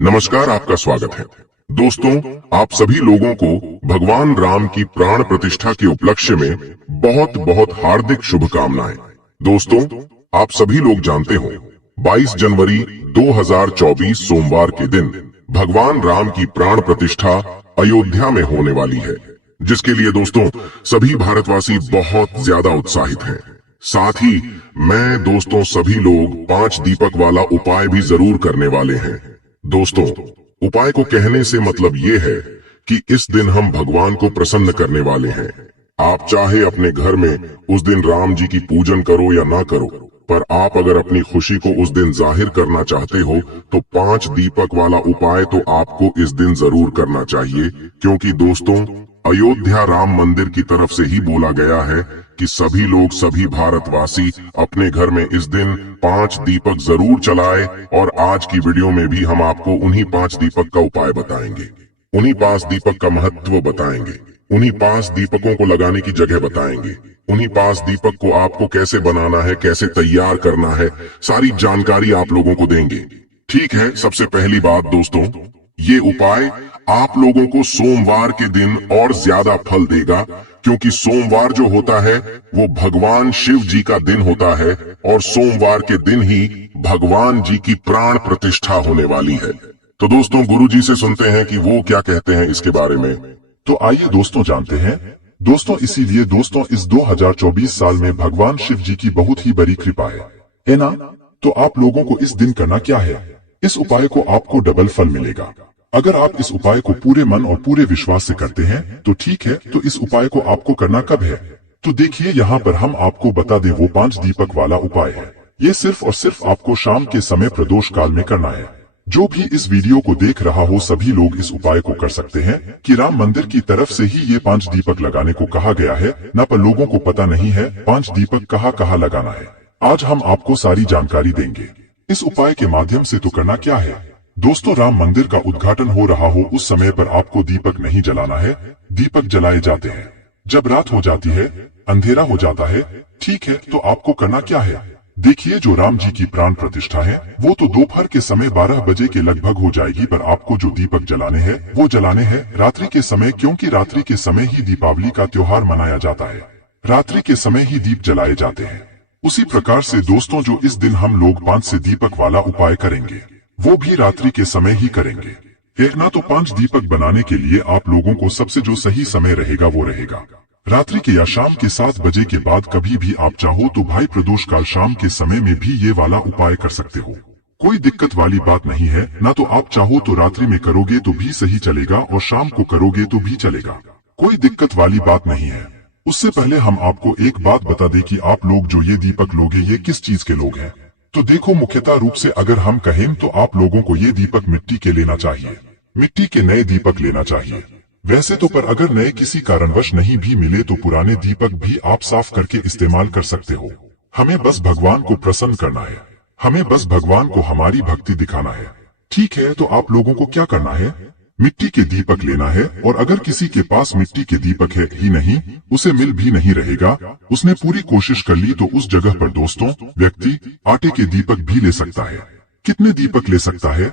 नमस्कार, आपका स्वागत है। दोस्तों, आप सभी लोगों को भगवान राम की प्राण प्रतिष्ठा के उपलक्ष्य में बहुत बहुत हार्दिक शुभकामनाएं। दोस्तों, आप सभी लोग जानते हो 22 जनवरी 2024 सोमवार के दिन भगवान राम की प्राण प्रतिष्ठा अयोध्या में होने वाली है, जिसके लिए दोस्तों सभी भारतवासी बहुत ज्यादा उत्साहित हैं। साथ ही मैं दोस्तों सभी लोग 5 दीपक वाला उपाय भी जरूर करने वाले हैं। दोस्तों, उपाय को कहने से मतलब ये है कि इस दिन हम भगवान को प्रसन्न करने वाले हैं। आप चाहे अपने घर में उस दिन राम जी की पूजन करो या ना करो, पर आप अगर अपनी खुशी को उस दिन जाहिर करना चाहते हो तो 5 दीपक वाला उपाय तो आपको इस दिन जरूर करना चाहिए, क्योंकि दोस्तों अयोध्या राम मंदिर की तरफ से ही बोला गया है कि सभी लोग, सभी भारतवासी अपने घर में इस दिन 5 दीपक जरूर जलाए। और आज की वीडियो में भी हम आपको उन्हीं 5 दीपक का उपाय बताएंगे, उन्हीं 5 दीपक का महत्व बताएंगे, उन्हीं 5 दीपकों को लगाने की जगह बताएंगे, उन्हीं 5 दीपक को आपको कैसे बनाना है, कैसे तैयार करना है, सारी जानकारी आप लोगों को देंगे। ठीक है, सबसे पहली बात दोस्तों, ये उपाय आप लोगों को सोमवार के दिन और ज्यादा फल देगा, क्योंकि सोमवार जो होता है वो भगवान शिव जी का दिन होता है और सोमवार के दिन ही भगवान जी की प्राण प्रतिष्ठा होने वाली है। तो दोस्तों गुरुजी से सुनते हैं कि वो क्या कहते हैं इसके बारे में। तो आइए दोस्तों जानते हैं। दोस्तों इसीलिए दोस्तों इस 2024 साल में भगवान शिव जी की बहुत ही बड़ी कृपा है ना। तो आप लोगों को इस दिन करना क्या है, इस उपाय को आपको डबल फल मिलेगा। अगर आप इस उपाय को पूरे मन और पूरे विश्वास से करते हैं तो ठीक है। तो इस उपाय को आपको करना कब है, तो देखिए यहाँ पर हम आपको बता दें, वो 5 दीपक वाला उपाय है। ये सिर्फ और सिर्फ आपको शाम के समय प्रदोष काल में करना है। जो भी इस वीडियो को देख रहा हो सभी लोग इस उपाय को कर सकते हैं कि राम मंदिर की तरफ से ही ये 5 दीपक लगाने को कहा गया है ना, पर लोगों को पता नहीं है 5 दीपक कहाँ लगाना है। आज हम आपको सारी जानकारी देंगे। इस उपाय के माध्यम से तो करना क्या है दोस्तों, राम मंदिर का उद्घाटन हो रहा हो उस समय पर आपको दीपक नहीं जलाना है। दीपक जलाए जाते हैं जब रात हो जाती है, अंधेरा हो जाता है। ठीक है, तो आपको करना क्या है, देखिए जो राम जी की प्राण प्रतिष्ठा है वो तो दोपहर के समय 12 बजे के लगभग हो जाएगी, पर आपको जो दीपक जलाने हैं वो जलाने हैं रात्रि के समय, क्योंकि रात्रि के समय ही दीपावली का त्योहार मनाया जाता है। रात्रि के समय ही दीप जलाए जाते हैं। उसी प्रकार से दोस्तों जो इस दिन हम लोग 5 से दीपक वाला उपाय करेंगे वो भी रात्रि के समय ही करेंगे। एक ना तो 5 दीपक बनाने के लिए आप लोगों को सबसे जो सही समय रहेगा वो रहेगा रात्रि के या शाम के 7 बजे के बाद। कभी भी आप चाहो तो भाई प्रदोष काल शाम के समय में भी ये वाला उपाय कर सकते हो, कोई दिक्कत वाली बात नहीं है ना। तो आप चाहो तो रात्रि में करोगे तो भी सही चलेगा और शाम को करोगे तो भी चलेगा, कोई दिक्कत वाली बात नहीं है। उससे पहले हम आपको एक बात बता दें कि आप लोग जो ये दीपक लोगे ये किस चीज के लोग हैं। तो देखो, मुख्यतः रूप से अगर हम कहें तो आप लोगों को ये दीपक मिट्टी के लेना चाहिए, मिट्टी के नए दीपक लेना चाहिए। वैसे तो पर अगर नए किसी कारणवश नहीं भी मिले तो पुराने दीपक भी आप साफ करके इस्तेमाल कर सकते हो। हमें बस भगवान को प्रसन्न करना है, हमें बस भगवान को हमारी भक्ति दिखाना है। ठीक है, तो आप लोगों को क्या करना है, मिट्टी के दीपक लेना है। और अगर किसी के पास मिट्टी के दीपक है ही नहीं, उसे मिल भी नहीं रहेगा, उसने पूरी कोशिश कर ली, तो उस जगह पर दोस्तों व्यक्ति आटे के दीपक भी ले सकता है। कितने दीपक ले सकता है,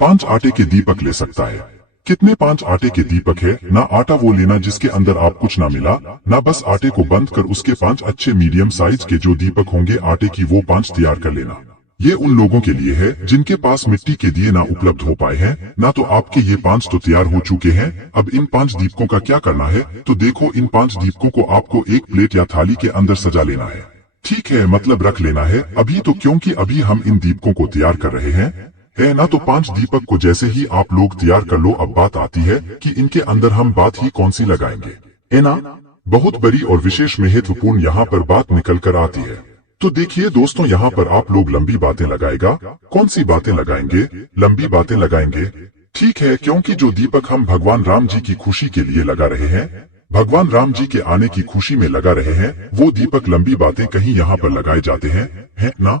5 आटे के दीपक ले सकता है। कितने 5 आटे के दीपक है ना। आटा वो लेना जिसके अंदर आप कुछ ना मिला ना, बस आटे को बंद कर उसके 5 अच्छे मीडियम साइज के जो दीपक होंगे आटे की वो 5 तैयार कर लेना। ये उन लोगों के लिए है जिनके पास मिट्टी के दिए ना उपलब्ध हो पाए हैं ना। तो आपके ये 5 तो तैयार हो चुके हैं। अब इन 5 दीपकों का क्या करना है, तो देखो इन 5 दीपकों को आपको एक प्लेट या थाली के अंदर सजा लेना है। ठीक है, मतलब रख लेना है अभी तो, क्योंकि अभी हम इन दीपकों को तैयार कर रहे हैं है ना। तो 5 दीपक को जैसे ही आप लोग तैयार कर लो, अब बात आती है कि इनके अंदर हम बात ही कौन सी लगाएंगे, है ना। बहुत बड़ी और विशेष महत्वपूर्ण यहाँ पर बात निकल कर आती है। तो देखिए दोस्तों, यहाँ पर आप लोग लंबी बातें लगाएगा। कौन सी बातें लगाएंगे, लंबी बातें लगाएंगे। ठीक है, क्योंकि जो दीपक हम भगवान राम जी की खुशी के लिए लगा रहे हैं, भगवान राम जी के आने की खुशी में लगा रहे हैं, वो दीपक लंबी बातें कहीं यहाँ पर लगाए जाते हैं, है ना।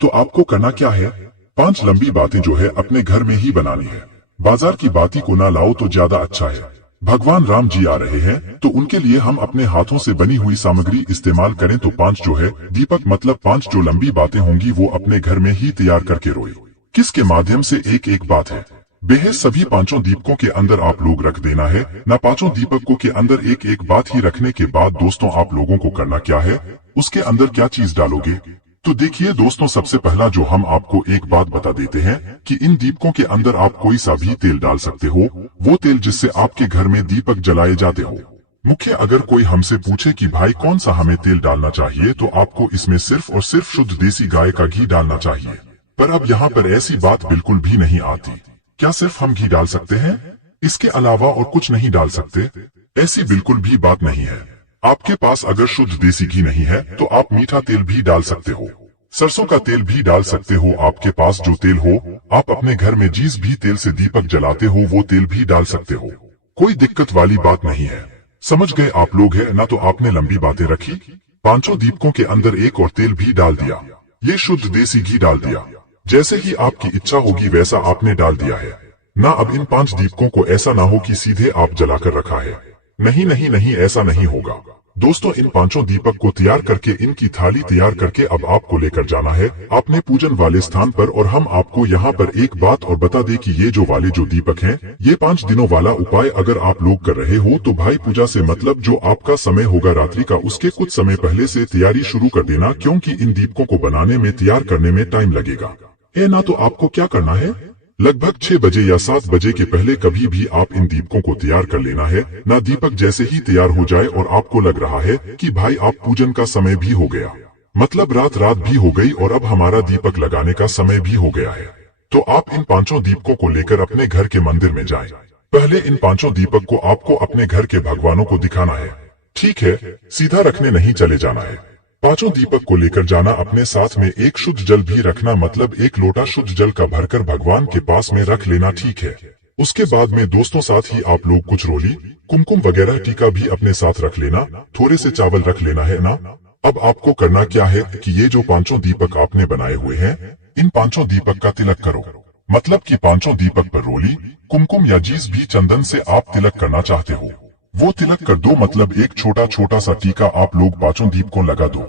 तो आपको करना क्या है, 5 लंबी बातें जो है अपने घर में ही बनानी है। बाजार की बाती को ना लाओ तो ज्यादा अच्छा है। भगवान राम जी आ रहे हैं तो उनके लिए हम अपने हाथों से बनी हुई सामग्री इस्तेमाल करें। तो 5 जो है दीपक मतलब 5 जो लंबी बातें होंगी वो अपने घर में ही तैयार करके रोए। किसके माध्यम से, एक एक बात है बेहद सभी पांचों दीपकों के अंदर आप लोग रख देना है ना। पांचों दीपकों के अंदर एक एक बात ही रखने के बाद दोस्तों आप लोगों को करना क्या है, उसके अंदर क्या चीज डालोगे। तो देखिए दोस्तों, सबसे पहला जो हम आपको एक बात बता देते हैं कि इन दीपकों के अंदर आप कोई सा भी तेल डाल सकते हो, वो तेल जिससे आपके घर में दीपक जलाए जाते हो। मुख्य अगर कोई हमसे पूछे कि भाई कौन सा हमें तेल डालना चाहिए, तो आपको इसमें सिर्फ और सिर्फ शुद्ध देसी गाय का घी डालना चाहिए। पर अब यहाँ पर ऐसी बात बिल्कुल भी नहीं आती। क्या सिर्फ हम घी डाल सकते हैं, इसके अलावा और कुछ नहीं डाल सकते? ऐसी बिल्कुल भी बात नहीं है। आपके पास अगर शुद्ध देसी घी नहीं है तो आप मीठा तेल भी डाल सकते हो, सरसों का तेल भी डाल सकते हो। आपके पास जो तेल हो, आप अपने घर में जिस भी तेल से दीपक जलाते हो वो तेल भी डाल सकते हो। कोई दिक्कत वाली बात नहीं है। समझ गए आप लोग है ना। तो आपने लंबी बातें रखी, पांचों दीपकों के अंदर एक और तेल भी डाल दिया, ये शुद्ध देसी घी डाल दिया। जैसे ही आपकी इच्छा होगी वैसा आपने डाल दिया है ना। अब इन 5 दीपकों को ऐसा ना हो कि सीधे आप जलाकर रखा है। नहीं नहीं नहीं, ऐसा नहीं होगा दोस्तों। इन 5 दीपक को तैयार करके इनकी थाली तैयार करके अब आपको लेकर जाना है अपने पूजन वाले स्थान पर। और हम आपको यहाँ पर एक बात और बता दें कि ये जो वाले जो दीपक हैं, ये 5 दिनों वाला उपाय अगर आप लोग कर रहे हो तो भाई पूजा से मतलब जो आपका समय होगा रात्रि का, उसके कुछ समय पहले से तैयारी शुरू कर देना, क्योंकि इन दीपकों को बनाने में तैयार करने में टाइम लगेगा। ना तो आपको क्या करना है, लगभग 6 बजे या 7 बजे के पहले कभी भी आप इन दीपकों को तैयार कर लेना है ना। दीपक जैसे ही तैयार हो जाए और आपको लग रहा है कि भाई आप पूजन का समय भी हो गया, मतलब रात भी हो गई और अब हमारा दीपक लगाने का समय भी हो गया है, तो आप इन 5 दीपकों को लेकर अपने घर के मंदिर में जाएं। पहले इन 5 दीपक को आपको अपने घर के भगवानों को दिखाना है, ठीक है, सीधा रखने नहीं चले जाना है। 5 दीपक को लेकर जाना, अपने साथ में एक शुद्ध जल भी रखना, मतलब 1 लोटा शुद्ध जल का भरकर भगवान के पास में रख लेना, ठीक है। उसके बाद में दोस्तों साथ ही आप लोग कुछ रोली, कुमकुम वगैरह टीका भी अपने साथ रख लेना, थोड़े से चावल रख लेना है ना। अब आपको करना क्या है कि ये जो 5 दीपक आपने बनाए हुए हैं, इन 5 दीपक का तिलक करो। मतलब कि 5 दीपक पर रोली, कुमकुम या जिस भी चंदन से आप तिलक करना चाहते हो वो तिलक कर दो। मतलब एक छोटा छोटा सा टीका आप लोग 5 दीपकों लगा दो।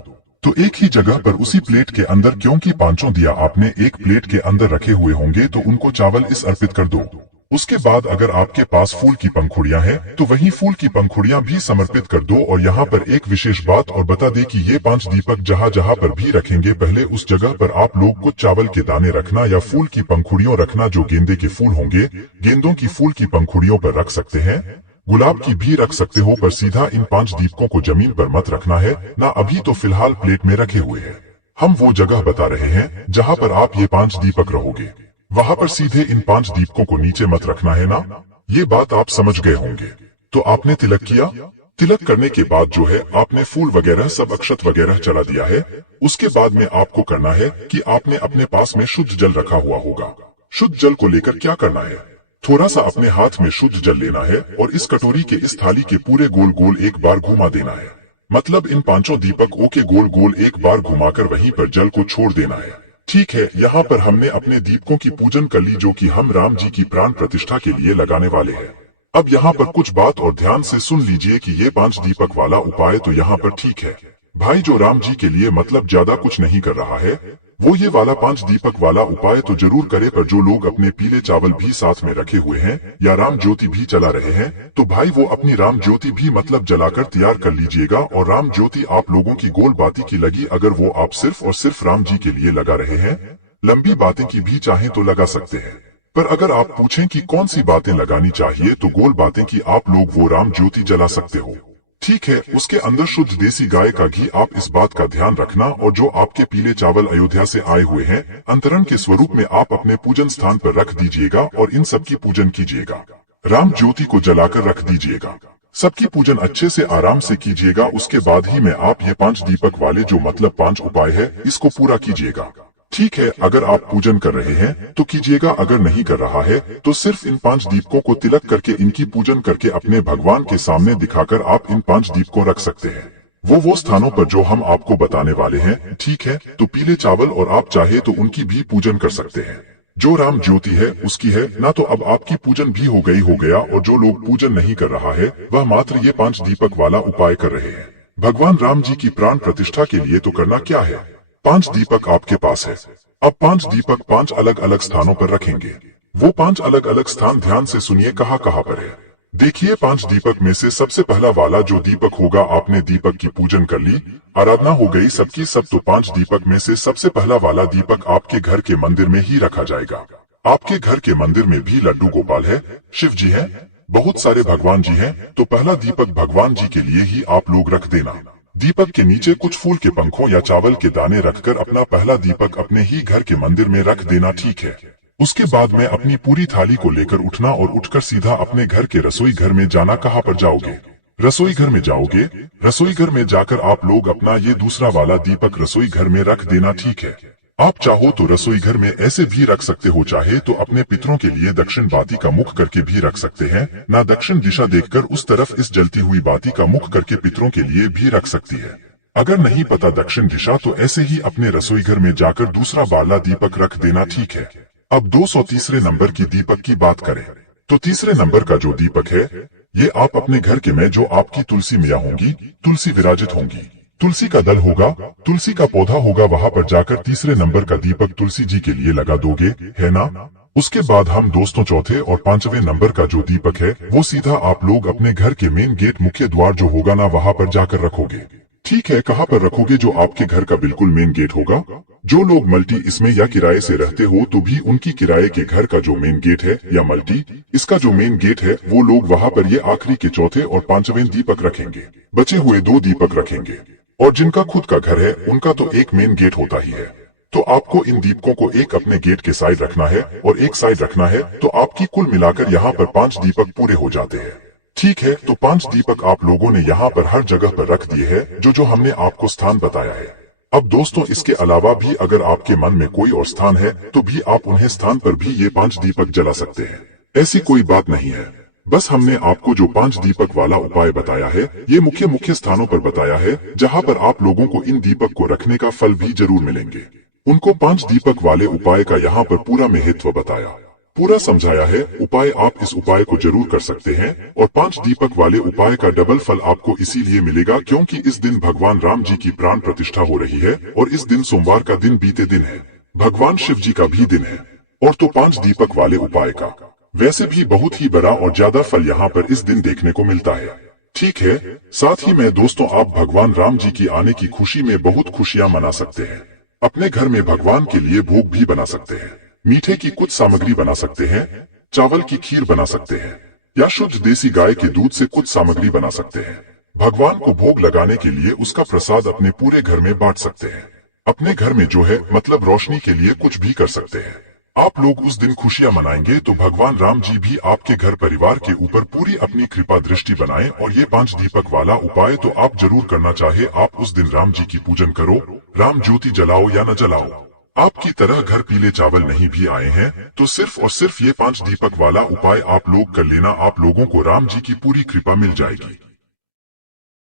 तो एक ही जगह पर उसी प्लेट के अंदर, क्योंकि 5 दिया आपने एक प्लेट के अंदर रखे हुए होंगे, तो उनको चावल इस अर्पित कर दो। उसके बाद अगर आपके पास फूल की पंखुड़ियां हैं तो वहीं फूल की पंखुड़ियां भी समर्पित कर दो। और यहाँ पर एक विशेष बात और बता दे कि ये 5 दीपक जहाँ जहाँ पर भी रखेंगे, पहले उस जगह पर आप लोग कुछ चावल के दाने रखना या फूल की पंखुड़ियों रखना। जो गेंदे के फूल होंगे, गेंदों की फूल की पंखुड़ियों पर रख सकते हैं, गुलाब की भी रख सकते हो, पर सीधा इन 5 दीपकों को जमीन पर मत रखना है ना। अभी तो फिलहाल प्लेट में रखे हुए हैं, हम वो जगह बता रहे हैं जहाँ पर आप ये 5 दीपक रहोगे, वहाँ पर सीधे इन 5 दीपकों को नीचे मत रखना है ना। ये बात आप समझ गए होंगे। तो आपने तिलक किया, तिलक करने के बाद जो है आपने फूल वगैरह सब अक्षत वगैरह चला दिया है। उसके बाद में आपको करना है कि आपने अपने पास में शुद्ध जल रखा हुआ होगा। शुद्ध जल को लेकर क्या करना है, थोड़ा सा अपने हाथ में शुद्ध जल लेना है और इस कटोरी के इस थाली के पूरे गोल गोल एक बार घुमा देना है। मतलब इन 5 दीपकों के गोल गोल एक बार घुमाकर वहीं पर जल को छोड़ देना है, ठीक है। यहाँ पर हमने अपने दीपकों की पूजन कर ली, जो कि हम राम जी की प्राण प्रतिष्ठा के लिए लगाने वाले हैं। अब यहाँ पर कुछ बात और ध्यान से सुन लीजिए कि ये 5 दीपक वाला उपाय तो यहाँ पर ठीक है भाई, जो राम जी के लिए मतलब ज्यादा कुछ नहीं कर रहा है, वो ये वाला 5 दीपक वाला उपाय तो जरूर करे। पर जो लोग अपने पीले चावल भी साथ में रखे हुए हैं या राम ज्योति भी चला रहे हैं, तो भाई वो अपनी राम ज्योति भी मतलब जलाकर तैयार कर लीजिएगा। और राम ज्योति आप लोगों की गोल बाती की लगी, अगर वो आप सिर्फ और सिर्फ राम जी के लिए लगा रहे हैं, लंबी बातें की भी चाहें तो लगा सकते हैं। पर अगर आप पूछें कि कौन सी बातें लगानी चाहिए, तो गोल बातें की आप लोग वो राम ज्योति जला सकते हो, ठीक है। उसके अंदर शुद्ध देसी गाय का घी, आप इस बात का ध्यान रखना। और जो आपके पीले चावल अयोध्या से आए हुए हैं, अंतरण के स्वरूप में आप अपने पूजन स्थान पर रख दीजिएगा और इन सबकी पूजन कीजिएगा। राम ज्योति को जलाकर रख दीजिएगा, सबकी पूजन अच्छे से आराम से कीजिएगा। उसके बाद ही में आप ये 5 दीपक वाले जो मतलब 5 उपाय है, इसको पूरा कीजिएगा, ठीक है। अगर आप पूजन कर रहे हैं तो कीजिएगा, अगर नहीं कर रहा है तो सिर्फ इन 5 दीपकों को तिलक करके इनकी पूजन करके अपने भगवान के सामने दिखाकर आप इन 5 दीप को रख सकते हैं वो स्थानों पर जो हम आपको बताने वाले हैं, ठीक है। तो पीले चावल, और आप चाहे तो उनकी भी पूजन कर सकते हैं। जो राम ज्योति है उसकी है ना। तो अब आपकी पूजन भी हो गया। और जो लोग पूजन नहीं कर रहा है, वह मात्र ये 5 दीपक वाला उपाय कर रहे हैं भगवान राम जी की प्राण प्रतिष्ठा के लिए। तो करना क्या है, 5 दीपक आपके पास है। अब 5 दीपक 5 अलग अलग स्थानों पर रखेंगे। वो 5 अलग अलग स्थान ध्यान से सुनिए कहाँ कहाँ पर है। देखिए 5 दीपक में से सबसे पहला वाला जो दीपक होगा, आपने दीपक की पूजन कर ली, आराधना हो गई सबकी सब, तो 5 दीपक में से सबसे पहला वाला दीपक आपके घर के मंदिर में ही रखा जाएगा। आपके घर के मंदिर में भी लड्डू गोपाल है, शिव जी है, बहुत सारे भगवान जी हैं, तो पहला दीपक भगवान जी के लिए ही आप लोग रख देना। दीपक के नीचे कुछ फूल के पंखों या चावल के दाने रखकर अपना पहला दीपक अपने ही घर के मंदिर में रख देना, ठीक है। उसके बाद में अपनी पूरी थाली को लेकर उठना और उठकर सीधा अपने घर के रसोई घर में जाना। कहाँ पर जाओगे? रसोई घर में जाओगे। रसोई घर में जाकर आप लोग अपना ये दूसरा वाला दीपक रसोई घर में रख देना, ठीक है। आप चाहो तो रसोई घर में ऐसे भी रख सकते हो, चाहे तो अपने पितरों के लिए दक्षिण बाती का मुख करके भी रख सकते हैं, ना दक्षिण दिशा देखकर उस तरफ इस जलती हुई बाती का मुख करके पितरों के लिए भी रख सकती है। अगर नहीं पता दक्षिण दिशा तो ऐसे ही अपने रसोई घर में जाकर दूसरा वाला दीपक रख देना, ठीक है। अब 203 नंबर की दीपक की बात करें तो तीसरे नंबर का जो दीपक है, ये आप अपने घर के में जो आपकी तुलसी मैया होंगी, तुलसी विराजित होंगी, तुलसी का दल होगा, तुलसी का पौधा होगा, वहां पर जाकर तीसरे नंबर का दीपक तुलसी जी के लिए लगा दोगे, है ना। उसके बाद हम दोस्तों चौथे और 5वें नंबर का जो दीपक है वो सीधा आप लोग अपने घर के मेन गेट मुख्य द्वार जो होगा ना, वहां पर जाकर रखोगे, ठीक है। कहाँ पर रखोगे? जो आपके घर का बिल्कुल मेन गेट होगा। जो लोग मल्टी इसमें या किराए से रहते हो तो भी उनकी किराए के घर का जो मेन गेट है या मल्टी इसका जो मेन गेट है, वो लोग वहां पर ये आखिरी के चौथे और 5वें दीपक रखेंगे, बचे हुए 2 दीपक रखेंगे। और जिनका खुद का घर है उनका तो एक मेन गेट होता ही है, तो आपको इन दीपकों को एक अपने गेट के साइड रखना है और एक साइड रखना है, तो आपकी कुल मिलाकर यहाँ पर 5 दीपक पूरे हो जाते हैं, ठीक है। तो 5 दीपक आप लोगों ने यहाँ पर हर जगह पर रख दिए हैं जो हमने आपको स्थान बताया है। अब दोस्तों इसके अलावा भी अगर आपके मन में कोई और स्थान है तो भी आप उन्हें स्थान पर भी ये 5 दीपक जला सकते हैं, ऐसी कोई बात नहीं है। बस हमने आपको जो 5 दीपक वाला उपाय बताया है ये मुख्य स्थानों पर बताया है, जहाँ पर आप लोगों को इन दीपक को रखने का फल भी जरूर मिलेंगे। उनको 5 दीपक वाले उपाय का यहाँ पर पूरा महत्व बताया, पूरा समझाया है। उपाय आप इस उपाय को जरूर कर सकते हैं और 5 दीपक वाले उपाय का डबल फल आपको इसीलिए मिलेगा क्योंकि इस दिन भगवान राम जी की प्राण प्रतिष्ठा हो रही है और इस दिन सोमवार का दिन बीते दिन है, भगवान शिव जी का भी दिन है। और तो 5 दीपक वाले उपाय का वैसे भी बहुत ही बड़ा और ज्यादा फल यहाँ पर इस दिन देखने को मिलता है, ठीक है। साथ ही में दोस्तों आप भगवान राम जी की आने की खुशी में बहुत खुशियां मना सकते हैं। अपने घर में भगवान के लिए भोग भी बना सकते हैं, मीठे की कुछ सामग्री बना सकते हैं, चावल की खीर बना सकते हैं या शुद्ध देसी गाय के दूध से कुछ सामग्री बना सकते हैं। भगवान को भोग लगाने के लिए उसका प्रसाद अपने पूरे घर में बांट सकते हैं। अपने घर में जो है मतलब रोशनी के लिए कुछ भी कर सकते हैं। आप लोग उस दिन खुशियां मनाएंगे तो भगवान राम जी भी आपके घर परिवार के ऊपर पूरी अपनी कृपा दृष्टि बनाएं। और ये 5 दीपक वाला उपाय तो आप जरूर करना, चाहे आप उस दिन राम जी की पूजन करो, राम ज्योति जलाओ या न जलाओ, आपकी तरह घर पीले चावल नहीं भी आए हैं तो सिर्फ और सिर्फ ये 5 दीपक वाला उपाय आप लोग कर लेना, आप लोगों को राम जी की पूरी कृपा मिल जाएगी।